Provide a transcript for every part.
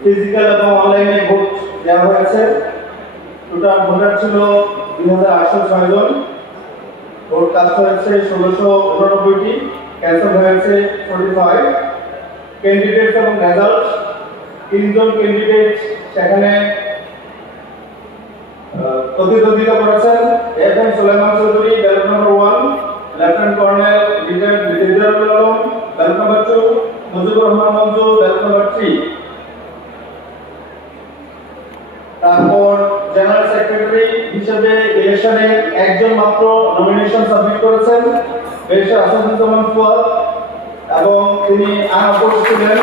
Physical এবং অনলাইনে vote দেওয়া হয়েছে। টোটাল ভোটার ছিল 2806 জন। ভোট কাস্ট হয়েছে 1689টি, ক্যান্সেল হয়েছে 45। ক্যান্ডিডেট এবং রেজাল্ট, 3 জন ক্যান্ডিডেট সেখানে প্রতিদ্বন্দ্বিতা করেছেন। F M Sulaiman Chowdhury, ballot number 1, lieutenant colonel retired brigadier Alam, ballot number 2, Mujibur Rahman Manju, ballot number 3। তারপর জেনারেল সেক্রেটারি হিসেবে ইলেকশনে একজন মাত্র নমিনেশন সাবমিট করেছেন, ব্যারিস্টার আসাদুজ্জামান ফুয়াদ, এবং তিনি আনঅপোজড ছিলেন।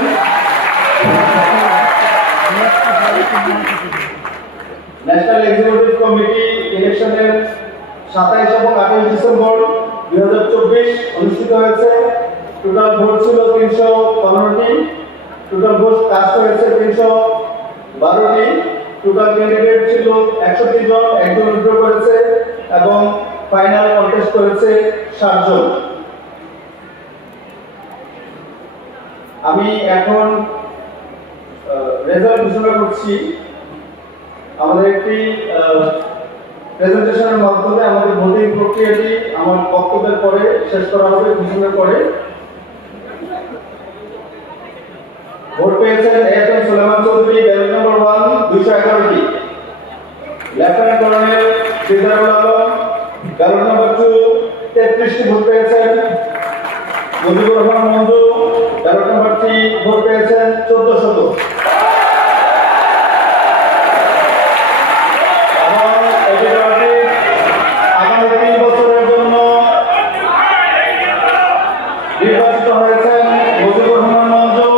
ন্যাশনাল এক্সিকিউটিভ কমিটি ইলেকশনের 27 এবং 28 ডিসেম্বর 2024 অনুষ্ঠিত হয়েছে। টোটাল ভোট ছিল 315টি, টোটাল ভোট কাস্ট হয়েছে 312টি, টোটাল ক্যান্ডিডেট ছিল 103 জন, একজন উইথড্র করেছে এবং ফাইনাল কন্টেস্ট করেছে 7 জন। আমি এখন রেজাল্ট ঘোষণা করছি। আমাদের একটি প্রেজেন্টেশনের মাধ্যমে আমাদের ভোটিং প্রক্রিয়াটি আমার বক্তব্যের পরে শেষ করা হবে। ঘোষণার পরে ভোট পেয়েছেন F M Sulaiman Chowdhury, ballot number 1, 211টি। Lieutenant colonel retired Alam, ballot number 2, 33টি ভোট পেয়েছেন। Mujibur Rahman Manju, ballot number 3, vote পেয়েছেন 1400। নির্বাচিত হয়েছেন মুজিবুর রহমান মঞ্জু।